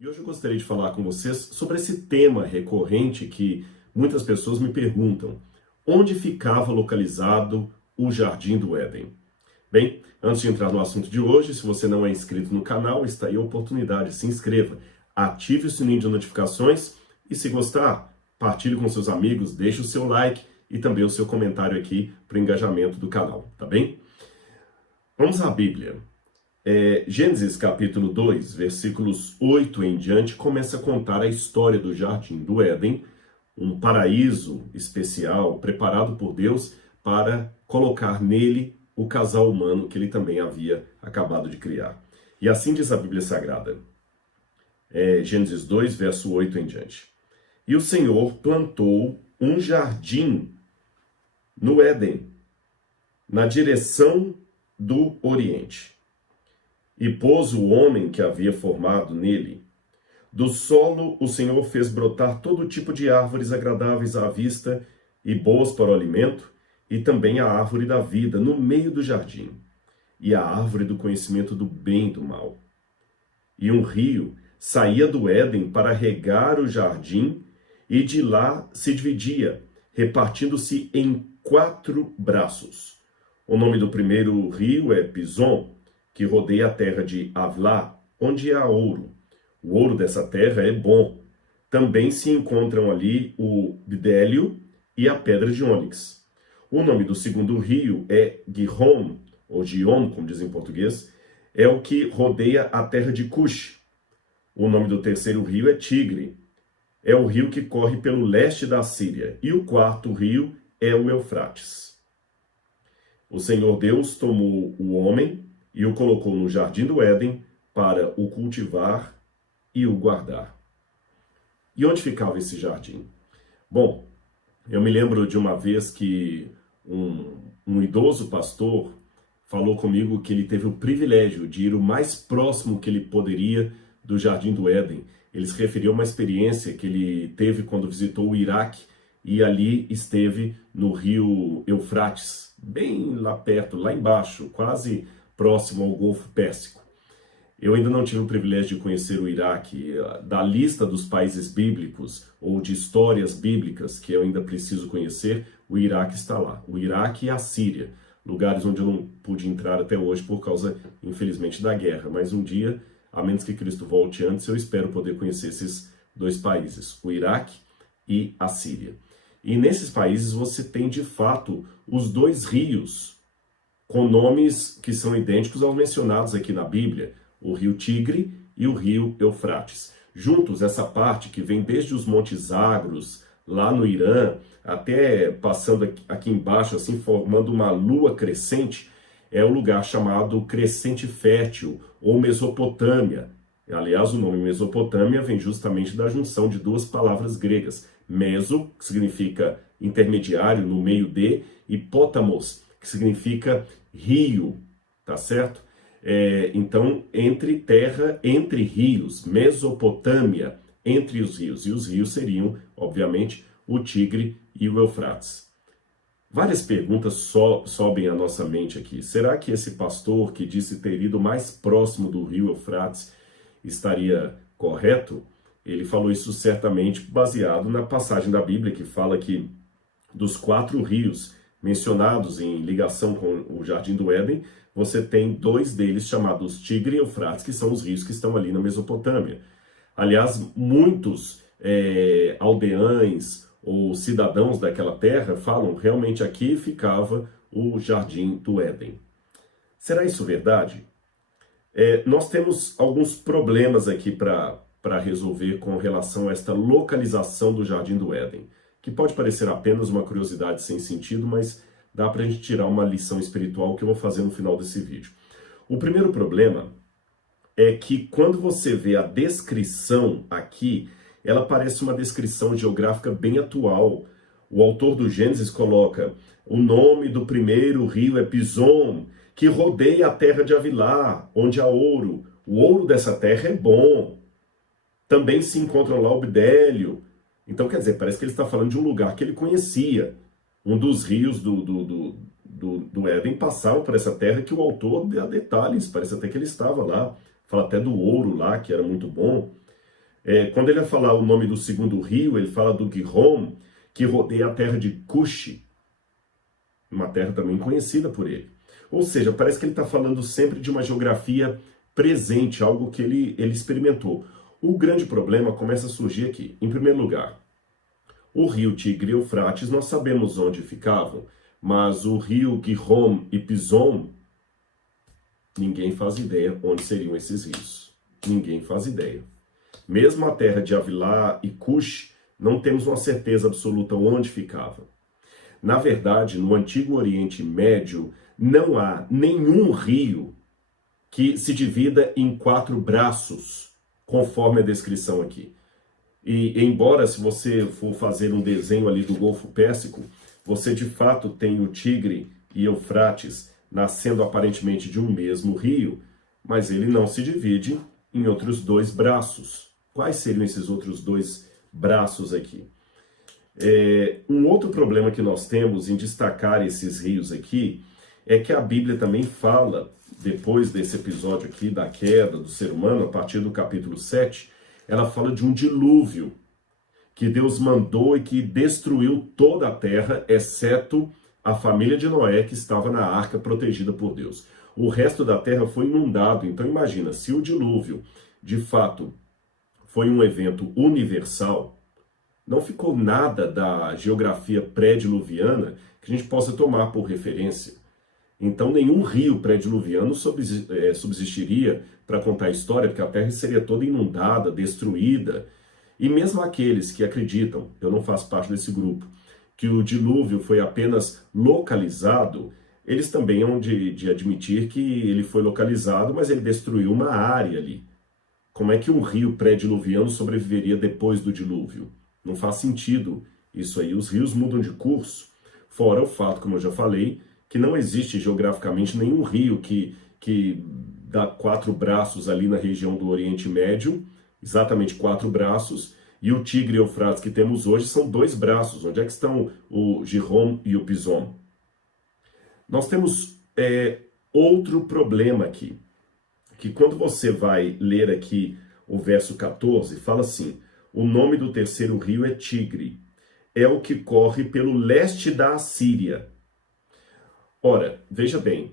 E hoje eu gostaria de falar com vocês sobre esse tema recorrente que muitas pessoas me perguntam: onde ficava localizado o Jardim do Éden? Bem, antes de entrar no assunto de hoje, se você não é inscrito no canal, está aí a oportunidade, se inscreva, ative o sininho de notificações e, se gostar, partilhe com seus amigos, deixe o seu like e também o seu comentário aqui para o engajamento do canal, tá bem? Vamos à Bíblia. Gênesis capítulo 2, versículos 8 em diante, começa a contar a história do Jardim do Éden, um paraíso especial preparado por Deus para colocar nele o casal humano que ele também havia acabado de criar. E assim diz a Bíblia Sagrada, Gênesis 2, verso 8 em diante. E o Senhor plantou um jardim no Éden, na direção do Oriente, e pôs o homem que havia formado nele. Do solo o Senhor fez brotar todo tipo de árvores agradáveis à vista e boas para o alimento, e também a árvore da vida no meio do jardim, e a árvore do conhecimento do bem e do mal. E um rio saía do Éden para regar o jardim, e de lá se dividia, repartindo-se em 4 braços. O nome do primeiro rio é Pison, que rodeia a terra de Havilá, onde há ouro. O ouro dessa terra é bom. Também se encontram ali o bidélio e a pedra de ônix. O nome do segundo rio é Gihon, ou Gion, como diz em português, é o que rodeia a terra de Cush. O nome do terceiro rio é Tigre, é o rio que corre pelo leste da Síria. E o quarto rio é o Eufrates. O Senhor Deus tomou o homem e o colocou no jardim do Éden para o cultivar e o guardar. E onde ficava esse jardim? Bom, eu me lembro de uma vez que um idoso pastor falou comigo que ele teve o privilégio de ir o mais próximo que ele poderia do Jardim do Éden. Ele se referiu a uma experiência que ele teve quando visitou o Iraque e ali esteve no rio Eufrates, bem lá perto, lá embaixo, quase próximo ao Golfo Pérsico. Eu ainda não tive o privilégio de conhecer o Iraque. Da lista dos países bíblicos ou de histórias bíblicas que eu ainda preciso conhecer, o Iraque está lá. O Iraque e a Síria, lugares onde eu não pude entrar até hoje por causa, infelizmente, da guerra. Mas um dia, a menos que Cristo volte antes, eu espero poder conhecer esses 2 países, o Iraque e a Síria. E nesses países você tem, de fato, os 2 rios com nomes que são idênticos aos mencionados aqui na Bíblia, o rio Tigre e o rio Eufrates. Juntos, essa parte que vem desde os Montes Zagros, lá no Irã, até passando aqui embaixo, assim, formando uma lua crescente, é o lugar chamado Crescente Fértil, ou Mesopotâmia. Aliás, o nome Mesopotâmia vem justamente da junção de 2 palavras gregas. Meso, que significa intermediário, no meio de, e potamos, que significa rio, tá certo? Então, entre terra, entre rios, Mesopotâmia, entre os rios. E os rios seriam, obviamente, o Tigre e o Eufrates. Várias perguntas sobem à nossa mente aqui. Será que esse pastor que disse ter ido mais próximo do rio Eufrates estaria correto? Ele falou isso certamente baseado na passagem da Bíblia que fala que dos 4 rios mencionados em ligação com o Jardim do Éden, você tem 2 deles chamados Tigre e Eufrates, que são os rios que estão ali na Mesopotâmia. Aliás, muitos aldeães ou cidadãos daquela terra falam, realmente aqui ficava o Jardim do Éden. Será isso verdade? Nós temos alguns problemas aqui para resolver com relação a esta localização do Jardim do Éden, que pode parecer apenas uma curiosidade sem sentido, mas dá para a gente tirar uma lição espiritual que eu vou fazer no final desse vídeo. O primeiro problema é que quando você vê a descrição aqui, ela parece uma descrição geográfica bem atual. O autor do Gênesis coloca: o nome do primeiro rio é Pison, que rodeia a terra de Havilá, onde há ouro. O ouro dessa terra é bom. Também se encontra lá o bidélio. Então, quer dizer, parece que ele está falando de um lugar que ele conhecia. Um dos rios do Éden passavam por essa terra que o autor dá detalhes, parece até que ele estava lá. Fala até do ouro lá, que era muito bom. Quando ele vai falar o nome do segundo rio, ele fala do Gihon, que rodeia a terra de Cush, uma terra também conhecida por ele. Ou seja, parece que ele está falando sempre de uma geografia presente, algo que ele experimentou. O grande problema começa a surgir aqui. Em primeiro lugar, o rio Tigre e Eufrates, nós sabemos onde ficavam, mas o rio Gihon e Pison, ninguém faz ideia onde seriam esses rios. Ninguém faz ideia. Mesmo a terra de Avilá e Cush, não temos uma certeza absoluta onde ficava. Na verdade, no Antigo Oriente Médio, não há nenhum rio que se divida em 4 braços, conforme a descrição aqui. E embora, se você for fazer um desenho ali do Golfo Pérsico, você de fato tem o Tigre e Eufrates nascendo aparentemente de um mesmo rio, mas ele não se divide em outros 2 braços. Quais seriam esses outros 2 braços aqui? Um outro problema que nós temos em destacar esses rios aqui é que a Bíblia também fala, depois desse episódio aqui da queda do ser humano, a partir do capítulo 7, ela fala de um dilúvio que Deus mandou e que destruiu toda a terra, exceto a família de Noé, que estava na arca protegida por Deus. O resto da terra foi inundado. Então imagina, se o dilúvio de fato foi um evento universal, não ficou nada da geografia pré-diluviana que a gente possa tomar por referência. Então nenhum rio pré-diluviano subsistiria para contar a história, porque a terra seria toda inundada, destruída. E mesmo aqueles que acreditam, eu não faço parte desse grupo, que o dilúvio foi apenas localizado, eles também hão de admitir que ele foi localizado, mas ele destruiu uma área ali. Como é que um rio pré-diluviano sobreviveria depois do dilúvio? Não faz sentido isso aí. Os rios mudam de curso, fora o fato, como eu já falei, que não existe geograficamente nenhum rio que dá 4 braços ali na região do Oriente Médio, exatamente 4 braços, e o Tigre e o Eufrates que temos hoje são 2 braços. Onde é que estão o Gihon e o Pison? Nós temos outro problema aqui, que quando você vai ler aqui o verso 14, fala assim: o nome do terceiro rio é Tigre, é o que corre pelo leste da Assíria. Ora, veja bem,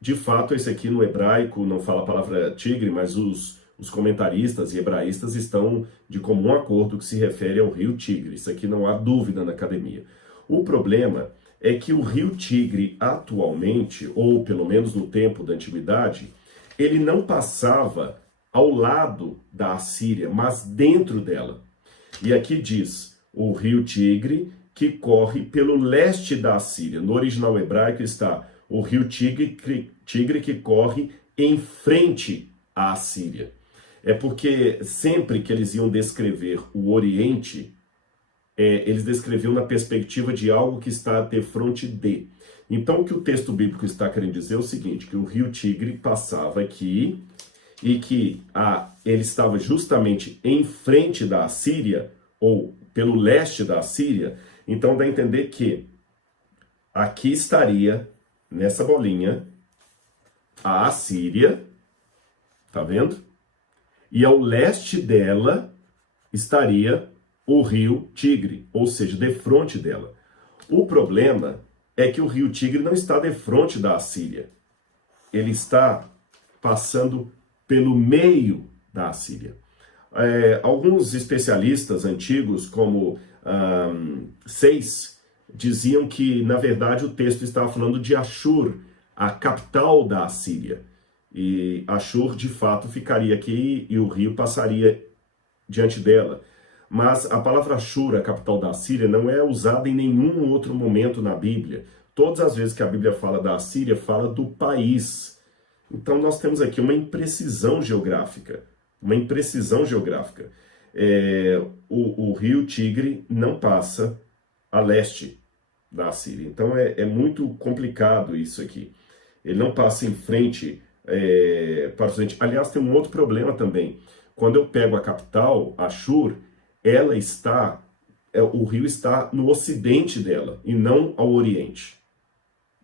de fato esse aqui no hebraico não fala a palavra tigre, mas os comentaristas e hebraístas estão de comum acordo que se refere ao rio Tigre. Isso aqui não há dúvida na academia. O problema é que o rio Tigre atualmente, ou pelo menos no tempo da antiguidade, ele não passava ao lado da Assíria, mas dentro dela. E aqui diz, o rio Tigre que corre pelo leste da Assíria. No original hebraico está o rio Tigre que corre em frente à Assíria. É porque sempre que eles iam descrever o Oriente, eles descreviam na perspectiva de algo que está defronte de. Então o que o texto bíblico está querendo dizer é o seguinte, que o rio Tigre passava aqui e que ele estava justamente em frente da Assíria, ou pelo leste da Assíria. Então dá a entender que aqui estaria, nessa bolinha, a Assíria, tá vendo? E ao leste dela estaria o rio Tigre, ou seja, defronte dela. O problema é que o rio Tigre não está defronte da Assíria. Ele está passando pelo meio da Assíria. Alguns especialistas antigos, como Seis, diziam que, na verdade, o texto estava falando de Ashur, a capital da Assíria. E Ashur, de fato, ficaria aqui e o rio passaria diante dela. Mas a palavra Ashur, a capital da Assíria, não é usada em nenhum outro momento na Bíblia. Todas as vezes que a Bíblia fala da Assíria, fala do país. Então nós temos aqui uma imprecisão geográfica. Uma imprecisão geográfica. O rio Tigre não passa a leste da Assíria. Então é muito complicado isso aqui. Ele não passa em frente para o ocidente. Aliás, tem um outro problema também. Quando eu pego a capital, Ashur, o rio está no ocidente dela e não ao oriente.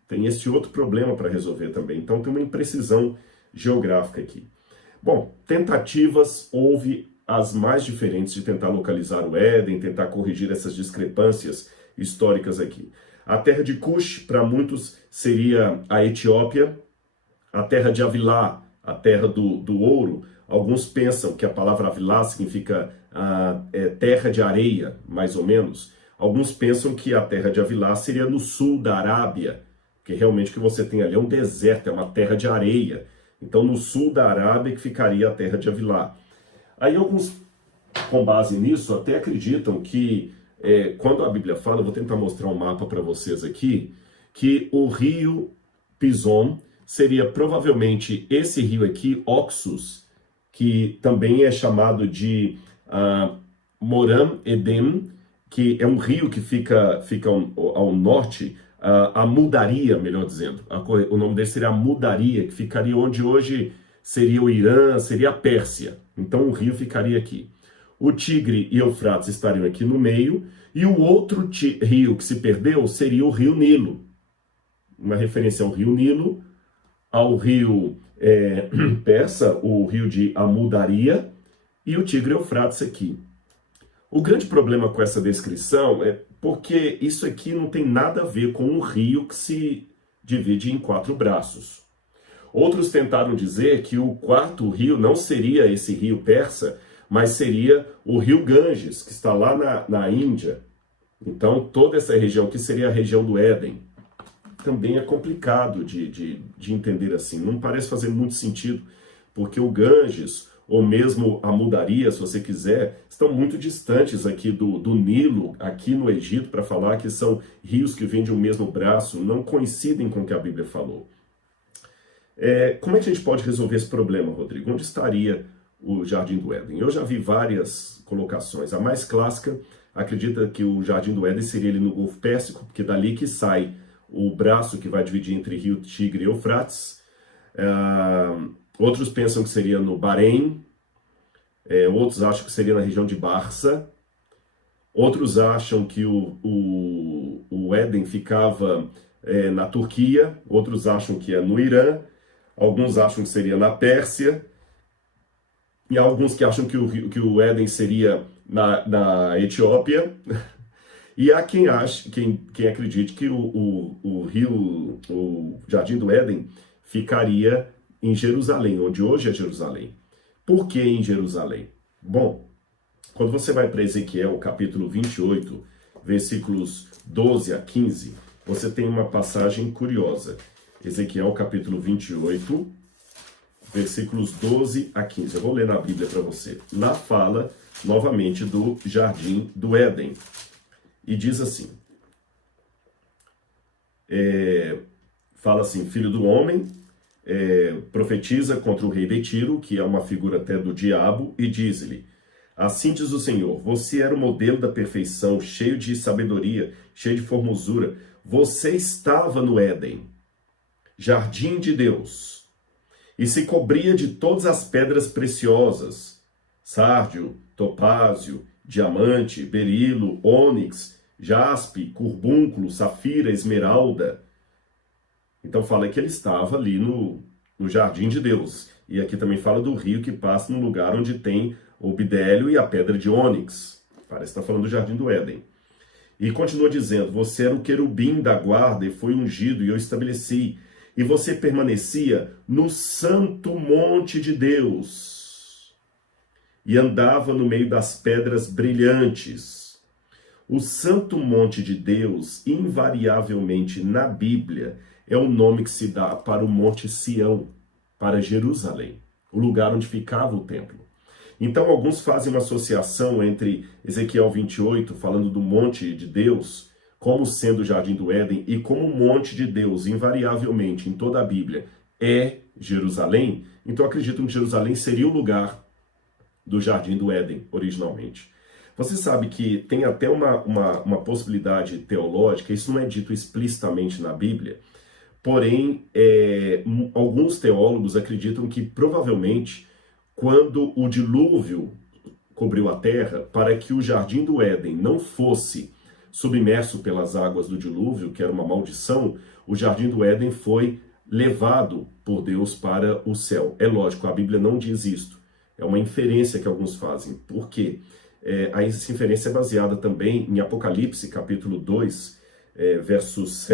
Tem esse outro problema para resolver também. Então tem uma imprecisão geográfica aqui. Bom, tentativas houve as mais diferentes de tentar localizar o Éden, tentar corrigir essas discrepâncias históricas aqui. A terra de Cush, para muitos, seria a Etiópia. A terra de Avilá, a terra do ouro. Alguns pensam que a palavra Avilá significa terra de areia, mais ou menos. Alguns pensam que a terra de Avilá seria no sul da Arábia, que realmente o que você tem ali é um deserto, é uma terra de areia. Então, no sul da Arábia que ficaria a terra de Avilá. Aí alguns, com base nisso, até acreditam que, quando a Bíblia fala, eu vou tentar mostrar um mapa para vocês aqui, que o rio Pison seria provavelmente esse rio aqui, Oxus, que também é chamado de Moram Edem, que é um rio que fica ao norte, a Mudaria, melhor dizendo. O nome dele seria a Mudaria, que ficaria onde hoje seria o Irã, seria a Pérsia. Então o rio ficaria aqui. O Tigre e Eufrates estariam aqui no meio, e o outro rio que se perdeu seria o rio Nilo. Uma referência ao rio Nilo, ao rio persa, o rio de Amudaria, e o Tigre Eufrates aqui. O grande problema com essa descrição é porque isso aqui não tem nada a ver com um rio que se divide em 4 braços. Outros tentaram dizer que o quarto rio não seria esse rio persa, mas seria o rio Ganges, que está lá na Índia. Então, toda essa região aqui seria a região do Éden. Também é complicado de entender assim. Não parece fazer muito sentido, porque o Ganges, ou mesmo a Mudaria, se você quiser, estão muito distantes aqui do Nilo, aqui no Egito, para falar que são rios que vêm de um mesmo braço, não coincidem com o que a Bíblia falou. Como é que a gente pode resolver esse problema, Rodrigo? Onde estaria o Jardim do Éden? Eu já vi várias colocações. A mais clássica acredita que o Jardim do Éden seria ali no Golfo Pérsico, porque dali que sai o braço que vai dividir entre Rio Tigre e Eufrates. Outros pensam que seria no Bahrein. Outros acham que seria na região de Barça. Outros acham que o Éden ficava na Turquia. Outros acham que é no Irã. Alguns acham que seria na Pérsia. E há alguns que acham que o Éden seria na Etiópia. E há quem acredite que o Jardim do Éden ficaria em Jerusalém, onde hoje é Jerusalém. Por que em Jerusalém? Bom, quando você vai para Ezequiel, capítulo 28, versículos 12 a 15, você tem uma passagem curiosa. Ezequiel, capítulo 28, versículos 12 a 15. Eu vou ler na Bíblia para você. Lá fala, novamente, do Jardim do Éden. E diz assim, fala assim, filho do homem, profetiza contra o rei de Tiro, que é uma figura até do diabo, e diz-lhe, assim diz o Senhor, você era o modelo da perfeição, cheio de sabedoria, cheio de formosura, você estava no Éden, jardim de Deus, e se cobria de todas as pedras preciosas, sárdio, topázio, diamante, berilo, ônix, jaspe, curbúnculo, safira, esmeralda. Então fala que ele estava ali no jardim de Deus. E aqui também fala do rio que passa no lugar onde tem o bidélio e a pedra de ônix. Parece que está falando do jardim do Éden. E continua dizendo, você era o querubim da guarda e foi ungido e eu estabeleci. E você permanecia no santo monte de Deus. E andava no meio das pedras brilhantes. O santo monte de Deus, invariavelmente na Bíblia, é o nome que se dá para o Monte Sião, para Jerusalém, o lugar onde ficava o templo. Então alguns fazem uma associação entre Ezequiel 28, falando do monte de Deus, como sendo o Jardim do Éden, e como o monte de Deus, invariavelmente, em toda a Bíblia, é Jerusalém. Então acreditam que Jerusalém seria o lugar do Jardim do Éden, originalmente. Você sabe que tem até uma possibilidade teológica, isso não é dito explicitamente na Bíblia, porém, alguns teólogos acreditam que provavelmente, quando o dilúvio cobriu a terra, para que o Jardim do Éden não fosse submerso pelas águas do dilúvio, que era uma maldição, o Jardim do Éden foi levado por Deus para o céu. É lógico, a Bíblia não diz isto, É uma inferência que alguns fazem. Por quê? Essa inferência é baseada também em Apocalipse, capítulo 2, versos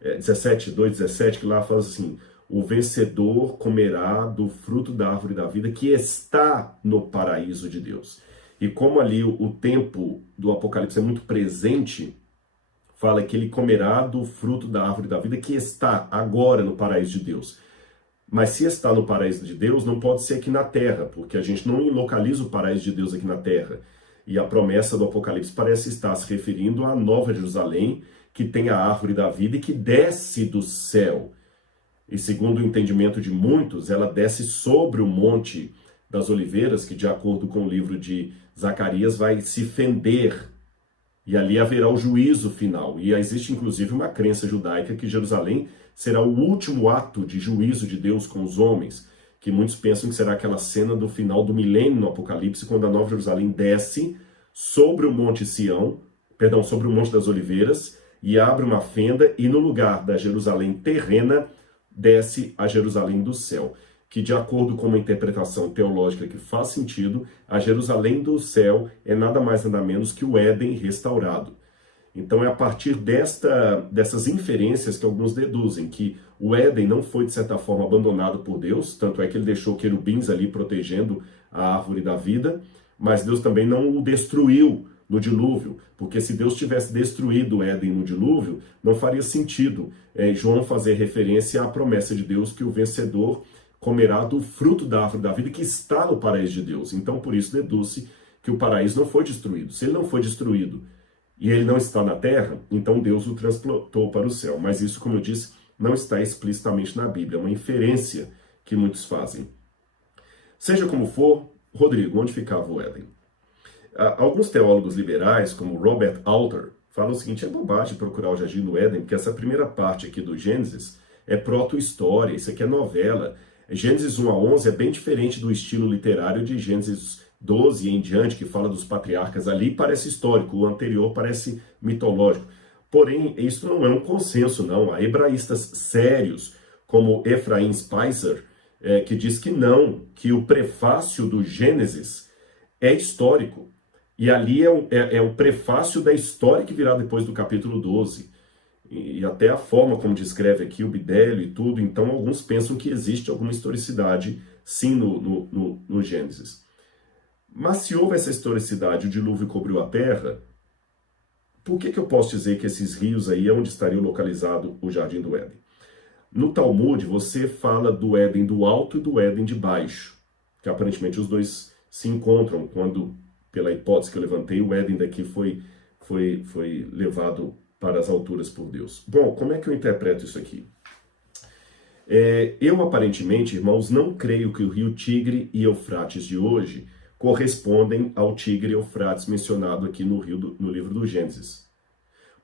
17, 2, 17, que lá fala assim: o vencedor comerá do fruto da árvore da vida que está no paraíso de Deus. E como ali o tempo do Apocalipse é muito presente, fala que ele comerá do fruto da árvore da vida que está agora no paraíso de Deus. Mas se está no paraíso de Deus, não pode ser aqui na terra, porque a gente não localiza o paraíso de Deus aqui na terra. E a promessa do Apocalipse parece estar se referindo à Nova Jerusalém, que tem a árvore da vida e que desce do céu. E segundo o entendimento de muitos, ela desce sobre o Monte das Oliveiras, que de acordo com o livro de Zacarias vai se fender. E ali haverá o juízo final. E existe inclusive uma crença judaica que Jerusalém será o último ato de juízo de Deus com os homens, que muitos pensam que será aquela cena do final do milênio no Apocalipse, quando a Nova Jerusalém desce sobre o Monte Sião, perdão, sobre o Monte das Oliveiras, e abre uma fenda, e no lugar da Jerusalém terrena, desce a Jerusalém do céu, que de acordo com uma interpretação teológica que faz sentido, a Jerusalém do céu é nada mais nada menos que o Éden restaurado. Então é a partir dessas inferências que alguns deduzem que o Éden não foi de certa forma abandonado por Deus, tanto é que ele deixou querubins ali protegendo a árvore da vida, mas Deus também não o destruiu no dilúvio, porque se Deus tivesse destruído o Éden no dilúvio, não faria sentido João fazer referência à promessa de Deus que o vencedor comerá do fruto da árvore da vida que está no paraíso de Deus. Então por isso deduz-se que o paraíso não foi destruído. Se ele não foi destruído e ele não está na terra, então Deus o transportou para o céu. Mas isso, como eu disse, não está explicitamente na Bíblia, é uma inferência que muitos fazem. Seja como for, Rodrigo, onde ficava o Éden? Alguns teólogos liberais, como Robert Alter, falam o seguinte: é bobagem procurar o Jardim do Éden, porque essa primeira parte aqui do Gênesis é proto-história, isso aqui é novela. Gênesis 1 a 11 é bem diferente do estilo literário de Gênesis 12 em diante, que fala dos patriarcas. Ali parece histórico, o anterior parece mitológico. Porém, isso não é um consenso, não. Há hebraístas sérios, como Ephraim Spicer, que diz que não, que o prefácio do Gênesis é histórico. E ali é o prefácio da história que virá depois do capítulo 12. E até a forma como descreve aqui o Bidélio e tudo. Então, alguns pensam que existe alguma historicidade, sim, no Gênesis. Mas se houve essa historicidade, o dilúvio cobriu a terra, por que eu posso dizer que esses rios aí é onde estaria localizado o Jardim do Éden? No Talmud, você fala do Éden do alto e do Éden de baixo, que aparentemente os dois se encontram quando, pela hipótese que eu levantei, o Éden daqui foi levado para as alturas por Deus. Bom, como é que eu interpreto isso aqui? Eu, aparentemente, irmãos, não creio que o rio Tigre e Eufrates de hoje correspondem ao Tigre e Eufrates mencionado aqui no livro do Gênesis.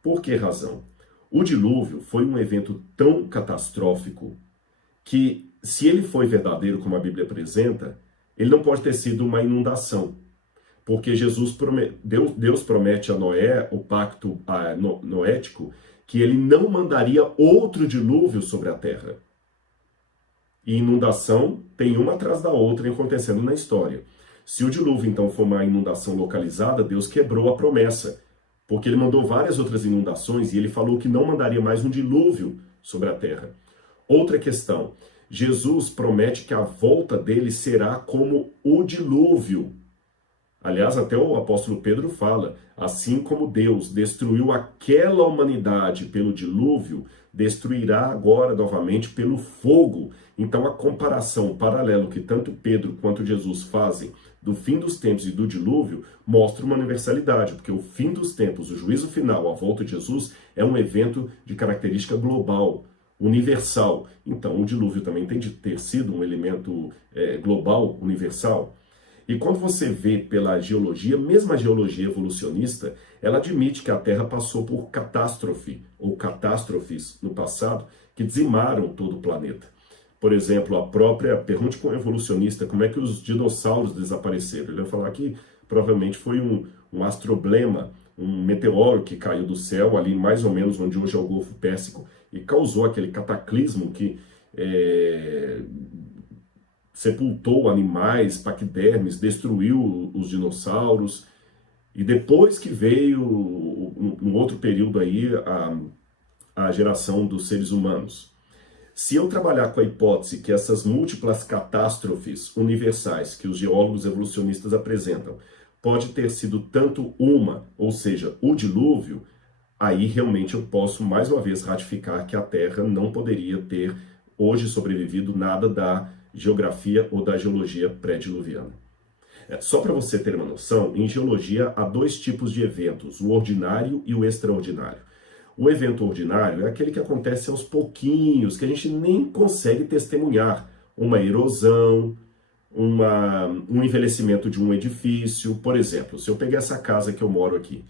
Por que razão? O dilúvio foi um evento tão catastrófico que, se ele foi verdadeiro como a Bíblia apresenta, ele não pode ter sido uma inundação. Porque Deus promete a Noé, o pacto noético, que ele não mandaria outro dilúvio sobre a terra. E inundação tem uma atrás da outra acontecendo na história. Se o dilúvio, então, for uma inundação localizada, Deus quebrou a promessa, porque ele mandou várias outras inundações e ele falou que não mandaria mais um dilúvio sobre a terra. Outra questão, Jesus promete que a volta dele será como o dilúvio. Aliás, até o apóstolo Pedro fala, assim como Deus destruiu aquela humanidade pelo dilúvio, destruirá agora novamente pelo fogo. Então a comparação, o paralelo que tanto Pedro quanto Jesus fazem do fim dos tempos e do dilúvio, mostra uma universalidade, porque o fim dos tempos, o juízo final, a volta de Jesus, é um evento de característica global, universal. Então o dilúvio também tem de ter sido um elemento global, universal. E quando você vê pela geologia, mesmo a geologia evolucionista, ela admite que a Terra passou por catástrofe, ou catástrofes no passado, que dizimaram todo o planeta. Por exemplo, pergunte para um evolucionista como é que os dinossauros desapareceram. Ele vai falar que provavelmente foi um astroblema, um meteoro que caiu do céu, ali mais ou menos onde hoje é o Golfo Pérsico, e causou aquele cataclismo que sepultou animais, paquidermes, destruiu os dinossauros, e depois que veio, um outro período aí, a geração dos seres humanos. Se eu trabalhar com a hipótese que essas múltiplas catástrofes universais que os geólogos evolucionistas apresentam pode ter sido tanto uma, ou seja, o dilúvio, aí realmente eu posso mais uma vez ratificar que a Terra não poderia ter hoje sobrevivido nada da geografia ou da geologia pré-diluviana. Só para você ter uma noção, em geologia há dois tipos de eventos, o ordinário e o extraordinário. O evento ordinário é aquele que acontece aos pouquinhos, que a gente nem consegue testemunhar. Uma erosão, um envelhecimento de um edifício. Por exemplo, se eu pegar essa casa que eu moro aqui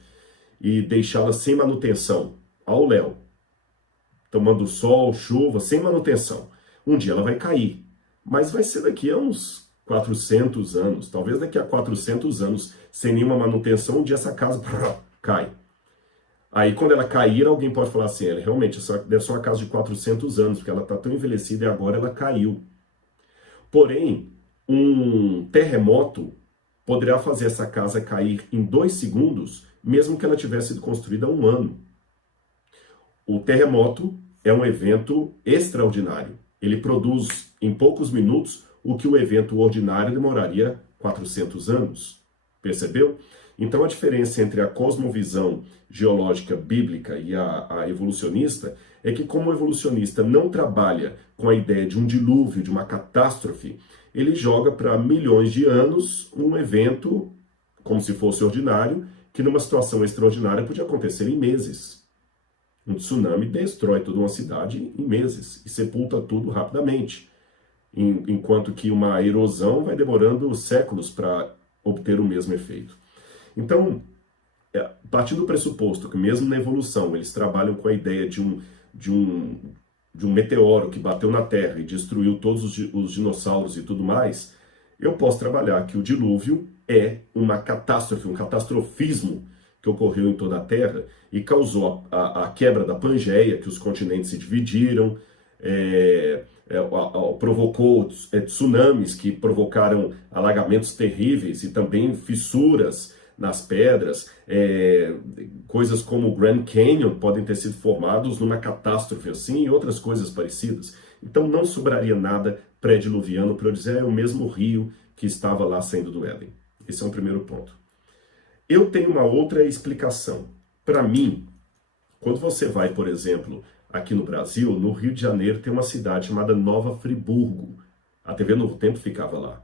e deixá-la sem manutenção, ao léu, tomando sol, chuva, sem manutenção, um dia ela vai cair. Mas vai ser daqui a uns 400 anos, talvez daqui a 400 anos, sem nenhuma manutenção, um dia essa casa cai. Aí, quando ela cair, alguém pode falar assim, realmente, deve ser uma casa de 400 anos, porque ela está tão envelhecida e agora ela caiu. Porém, um terremoto poderá fazer essa casa cair em 2 segundos, mesmo que ela tivesse sido construída há 1 ano. O terremoto é um evento extraordinário. Ele produz, em poucos minutos, o que o evento ordinário demoraria 400 anos. Percebeu? Então a diferença entre a cosmovisão geológica bíblica e a evolucionista é que, como o evolucionista não trabalha com a ideia de um dilúvio, de uma catástrofe, ele joga para milhões de anos um evento como se fosse ordinário, que numa situação extraordinária podia acontecer em meses. Um tsunami destrói toda uma cidade em meses e sepulta tudo rapidamente, enquanto que uma erosão vai demorando séculos para obter o mesmo efeito. Então, partindo do pressuposto que mesmo na evolução eles trabalham com a ideia de um meteoro que bateu na Terra e destruiu todos os dinossauros e tudo mais, eu posso trabalhar que o dilúvio é uma catástrofe, um catastrofismo que ocorreu em toda a Terra e causou a quebra da Pangeia, que os continentes se dividiram, provocou tsunamis que provocaram alagamentos terríveis e também fissuras nas pedras, coisas como o Grand Canyon podem ter sido formados numa catástrofe assim e outras coisas parecidas. Então não sobraria nada pré-diluviano para eu dizer, é o mesmo rio que estava lá saindo do Éden. Esse é um primeiro ponto. Eu tenho uma outra explicação. Para mim, quando você vai, por exemplo, aqui no Brasil, no Rio de Janeiro, tem uma cidade chamada Nova Friburgo. A TV Novo Tempo ficava lá.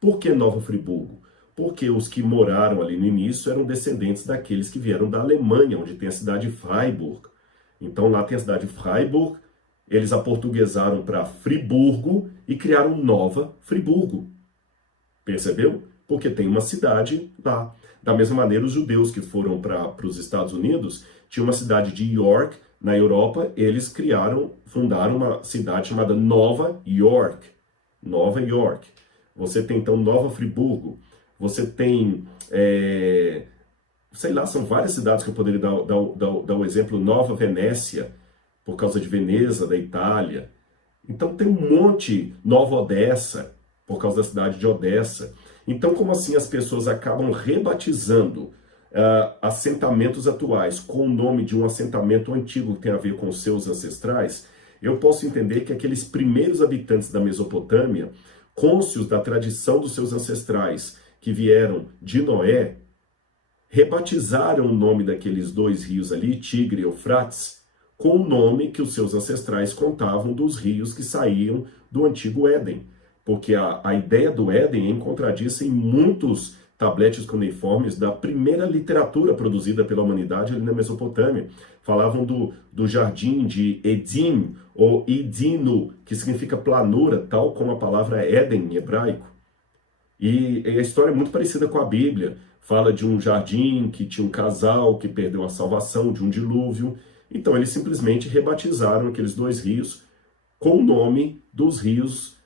Por que Nova Friburgo? Porque os que moraram ali no início eram descendentes daqueles que vieram da Alemanha, onde tem a cidade de Freiburg. Então lá tem a cidade de Freiburg, eles aportuguesaram para Friburgo e criaram Nova Friburgo. Percebeu? Porque tem uma cidade lá. Da mesma maneira, os judeus que foram para os Estados Unidos, tinha uma cidade de York, na Europa, eles fundaram uma cidade chamada Nova York. Nova York. Você tem então Nova Friburgo. Você tem, sei lá, são várias cidades que eu poderia dar o exemplo. Nova Venécia, por causa de Veneza, da Itália. Então tem um monte, Nova Odessa, por causa da cidade de Odessa. Então, como assim as pessoas acabam rebatizando assentamentos atuais com o nome de um assentamento antigo que tem a ver com os seus ancestrais, eu posso entender que aqueles primeiros habitantes da Mesopotâmia, cônscios da tradição dos seus ancestrais, que vieram de Noé, rebatizaram o nome daqueles 2 rios ali, Tigre e Eufrates, com o nome que os seus ancestrais contavam dos rios que saíam do antigo Éden. Porque a ideia do Éden é encontradiça em muitos tabletes cuneiformes da primeira literatura produzida pela humanidade ali na Mesopotâmia. Falavam do jardim de Edim, ou Idino, que significa planura, tal como a palavra Éden em hebraico. E a história é muito parecida com a Bíblia. Fala de um jardim que tinha um casal que perdeu a salvação, de um dilúvio. Então eles simplesmente rebatizaram aqueles 2 rios com o nome dos rios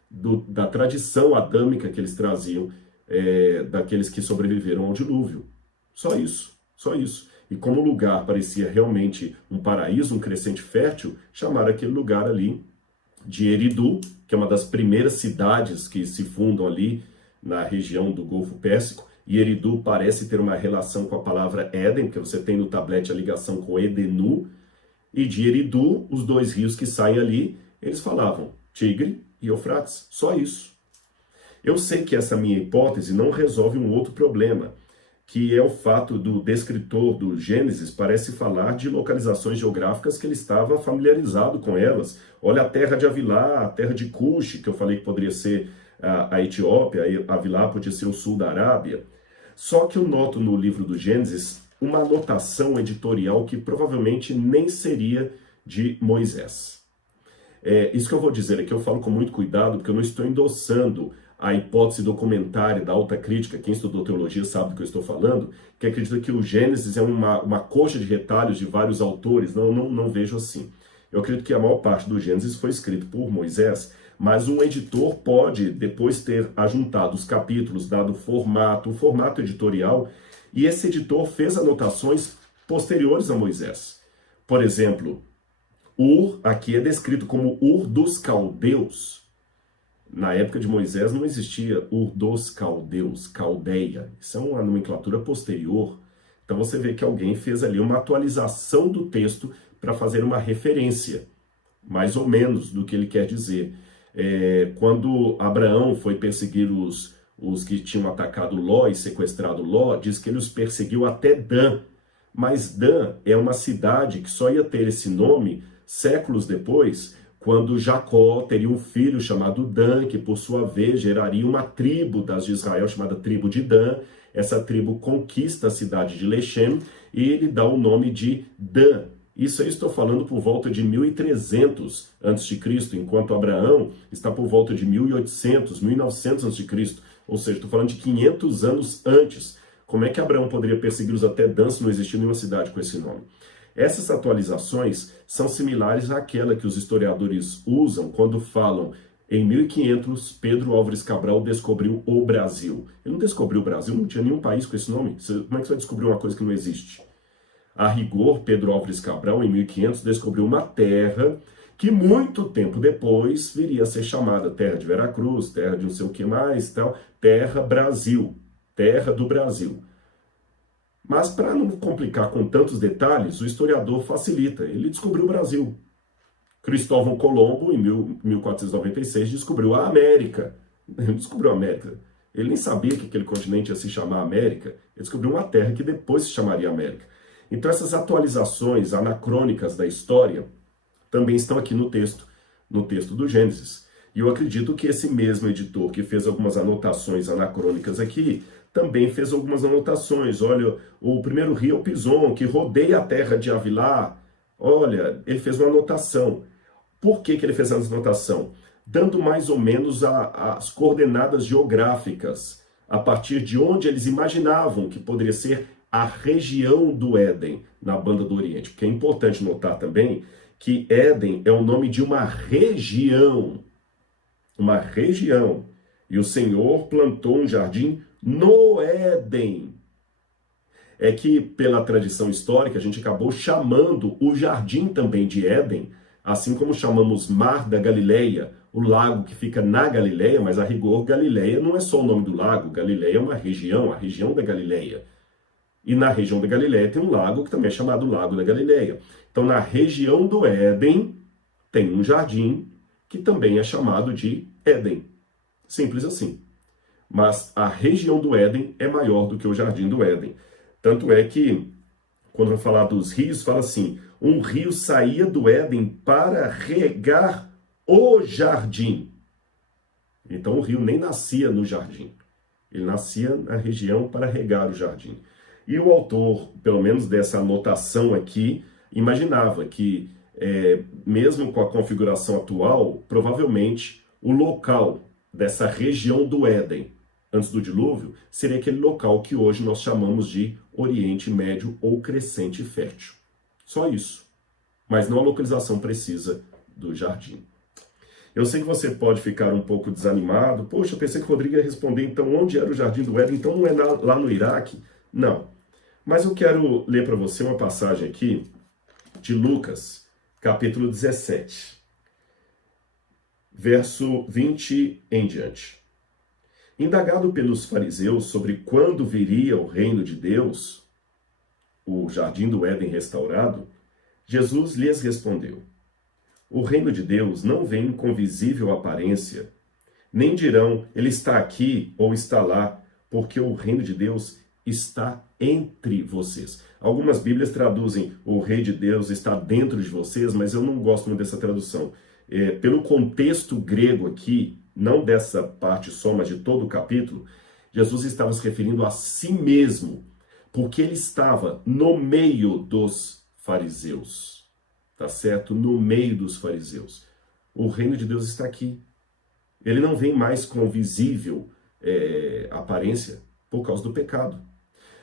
da tradição adâmica que eles traziam, daqueles que sobreviveram ao dilúvio. Só isso, só isso. E como o lugar parecia realmente um paraíso, um crescente fértil, chamaram aquele lugar ali de Eridu, que é uma das primeiras cidades que se fundam ali na região do Golfo Pérsico, e Eridu parece ter uma relação com a palavra Éden, porque você tem no tablete a ligação com Edenu, e de Eridu, os dois rios que saem ali, eles falavam Tigre e Eufrates, só isso. Eu sei que essa minha hipótese não resolve um outro problema, que é o fato do descritor do Gênesis parece falar de localizações geográficas que ele estava familiarizado com elas. Olha a terra de Avilá, a terra de Cush, que eu falei que poderia ser a Etiópia, Avilá podia ser o sul da Arábia. Só que eu noto no livro do Gênesis uma anotação editorial que provavelmente nem seria de Moisés. Isso que eu vou dizer aqui eu falo com muito cuidado, porque eu não estou endossando a hipótese documentária da alta crítica, quem estudou teologia sabe do que eu estou falando, que acredita que o Gênesis é uma coxa de retalhos de vários autores. Não vejo assim. Eu acredito que a maior parte do Gênesis foi escrito por Moisés, mas um editor pode depois ter ajuntado os capítulos, dado o formato editorial, e esse editor fez anotações posteriores a Moisés. Por exemplo, Ur aqui é descrito como Ur dos Caldeus. Na época de Moisés não existia Ur dos Caldeus, Caldeia. Isso é uma nomenclatura posterior. Então você vê que alguém fez ali uma atualização do texto para fazer uma referência, mais ou menos, do que ele quer dizer. Quando Abraão foi perseguir os que tinham atacado Ló e sequestrado Ló, diz que ele os perseguiu até Dan. Mas Dan é uma cidade que só ia ter esse nome séculos depois, quando Jacó teria um filho chamado Dan, que por sua vez geraria uma tribo das de Israel chamada tribo de Dan. Essa tribo conquista a cidade de Lechem e ele dá o nome de Dan. Isso aí estou falando por volta de 1300 a.C., enquanto Abraão está por volta de 1800, 1900 a.C., ou seja, estou falando de 500 anos antes. Como é que Abraão poderia persegui-los até Dan se não existia nenhuma cidade com esse nome? Essas atualizações são similares àquela que os historiadores usam quando falam em 1500, Pedro Álvares Cabral descobriu o Brasil. Ele não descobriu o Brasil, não tinha nenhum país com esse nome. Como é que você vai descobrir uma coisa que não existe? A rigor, Pedro Álvares Cabral, em 1500, descobriu uma terra que muito tempo depois viria a ser chamada Terra de Veracruz, Terra de não sei o que mais, tal, Terra Brasil, Terra do Brasil. Mas para não complicar com tantos detalhes, o historiador facilita. Ele descobriu o Brasil. Cristóvão Colombo, em 1496, descobriu a América. Ele descobriu a América. Ele nem sabia que aquele continente ia se chamar América. Ele descobriu uma terra que depois se chamaria América. Então essas atualizações anacrônicas da história também estão aqui no texto do Gênesis. E eu acredito que esse mesmo editor que fez algumas anotações anacrônicas aqui, também fez algumas anotações. Olha, o primeiro rio é o Pison, que rodeia a terra de Avilá. Olha, ele fez uma anotação. Por que ele fez essa anotação? Dando mais ou menos as coordenadas geográficas, a partir de onde eles imaginavam que poderia ser a região do Éden, na Banda do Oriente. Porque é importante notar também que Éden é o nome de uma região. Uma região. E o Senhor plantou um jardim no Éden. É que, pela tradição histórica, a gente acabou chamando o jardim também de Éden, assim como chamamos Mar da Galileia, o lago que fica na Galileia, mas a rigor Galileia não é só o nome do lago, Galileia é uma região, a região da Galileia. E na região da Galileia tem um lago que também é chamado Lago da Galileia. Então, na região do Éden, tem um jardim que também é chamado de Éden. Simples assim. Mas a região do Éden é maior do que o jardim do Éden. Tanto é que, quando vai falar dos rios, fala assim, um rio saía do Éden para regar o jardim. Então o rio nem nascia no jardim. Ele nascia na região para regar o jardim. E o autor, pelo menos dessa anotação aqui, imaginava que, mesmo com a configuração atual, provavelmente o local dessa região do Éden, antes do dilúvio, seria aquele local que hoje nós chamamos de Oriente Médio ou Crescente Fértil. Só isso. Mas não a localização precisa do jardim. Eu sei que você pode ficar um pouco desanimado. Poxa, eu pensei que o Rodrigo ia responder, então, onde era o Jardim do Éden? Então não é lá no Iraque? Não. Mas eu quero ler para você uma passagem aqui de Lucas, capítulo 17. verso 20 em diante. Indagado pelos fariseus sobre quando viria o reino de Deus, o jardim do Éden restaurado, Jesus lhes respondeu: o reino de Deus não vem com visível aparência, nem dirão, ele está aqui ou está lá, porque o reino de Deus está entre vocês. Algumas Bíblias traduzem, o rei de Deus está dentro de vocês, mas eu não gosto muito dessa tradução. Pelo contexto grego aqui, não dessa parte só, mas de todo o capítulo, Jesus estava se referindo a si mesmo, porque ele estava no meio dos fariseus. Tá certo? No meio dos fariseus. O reino de Deus está aqui. Ele não vem mais com visível aparência por causa do pecado.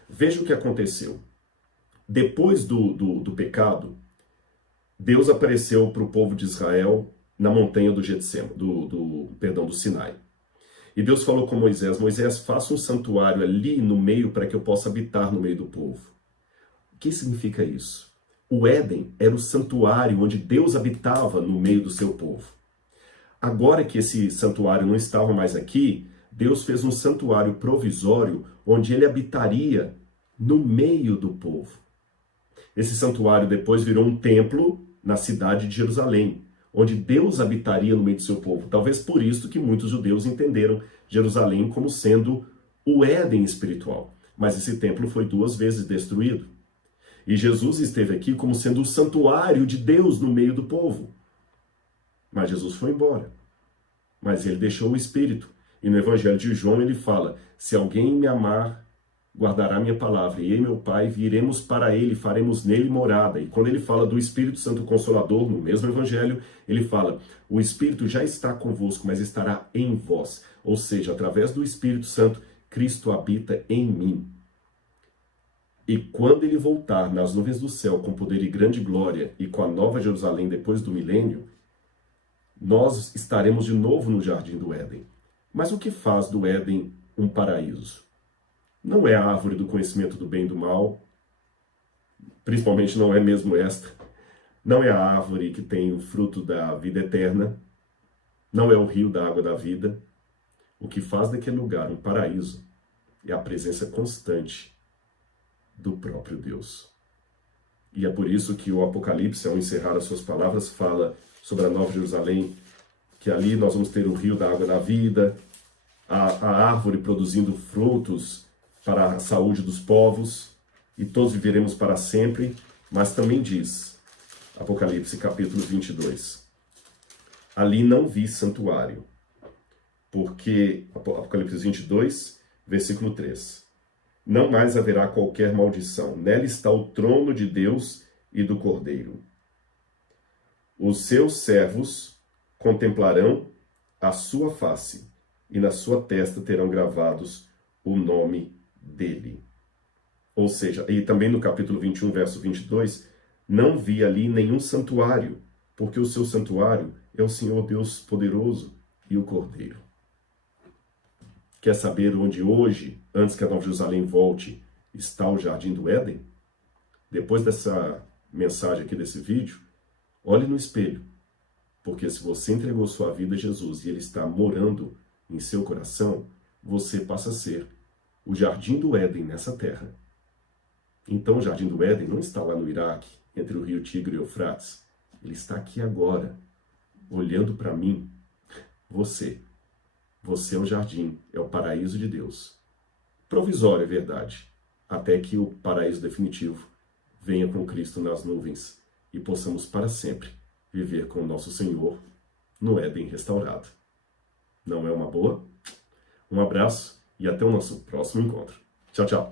Veja o que aconteceu. Depois do pecado, Deus apareceu para o povo de Israel na montanha do Getsêmani, do Sinai. E Deus falou com Moisés: Moisés, faça um santuário ali no meio para que eu possa habitar no meio do povo. O que significa isso? O Éden era o santuário onde Deus habitava no meio do seu povo. Agora que esse santuário não estava mais aqui, Deus fez um santuário provisório onde ele habitaria no meio do povo. Esse santuário depois virou um templo na cidade de Jerusalém, onde Deus habitaria no meio do seu povo. Talvez por isso que muitos judeus entenderam Jerusalém como sendo o Éden espiritual. Mas esse templo foi 2 vezes destruído. E Jesus esteve aqui como sendo o santuário de Deus no meio do povo. Mas Jesus foi embora. Mas ele deixou o Espírito. E no Evangelho de João ele fala: se alguém me amar, guardará minha palavra. E eu e meu Pai viremos para ele, faremos nele morada. E quando ele fala do Espírito Santo Consolador, no mesmo Evangelho, ele fala: o Espírito já está convosco, mas estará em vós. Ou seja, através do Espírito Santo, Cristo habita em mim. E quando ele voltar nas nuvens do céu com poder e grande glória e com a nova Jerusalém depois do milênio, nós estaremos de novo no jardim do Éden. Mas o que faz do Éden um paraíso? Não é a árvore do conhecimento do bem e do mal, principalmente não é mesmo esta. Não é a árvore que tem o fruto da vida eterna. Não é o rio da água da vida. O que faz daquele lugar um paraíso é a presença constante do próprio Deus. E é por isso que o Apocalipse, ao encerrar as suas palavras, fala sobre a Nova Jerusalém, que ali nós vamos ter o rio da água da vida, a árvore produzindo frutos para a saúde dos povos, e todos viveremos para sempre. Mas também diz, Apocalipse capítulo 22, ali não vi santuário, porque, Apocalipse 22, versículo 3, não mais haverá qualquer maldição, nela está o trono de Deus e do Cordeiro. Os seus servos contemplarão a sua face, e na sua testa terão gravados o nome dele. Ou seja, e também no capítulo 21, verso 22, não vi ali nenhum santuário, porque o seu santuário é o Senhor Deus poderoso e o Cordeiro. Quer saber onde hoje, antes que a Nova Jerusalém volte, está o Jardim do Éden? Depois dessa mensagem aqui, desse vídeo, olhe no espelho. Porque se você entregou sua vida a Jesus e Ele está morando em seu coração, você passa a ser o Jardim do Éden nessa terra. Então o Jardim do Éden não está lá no Iraque, entre o rio Tigre e o Eufrates. Ele está aqui agora, olhando para mim. Você é o jardim, é o paraíso de Deus. Provisório, é verdade, até que o paraíso definitivo venha com Cristo nas nuvens e possamos para sempre viver com o nosso Senhor no Éden restaurado. Não é uma boa? Um abraço e até o nosso próximo encontro. Tchau, tchau.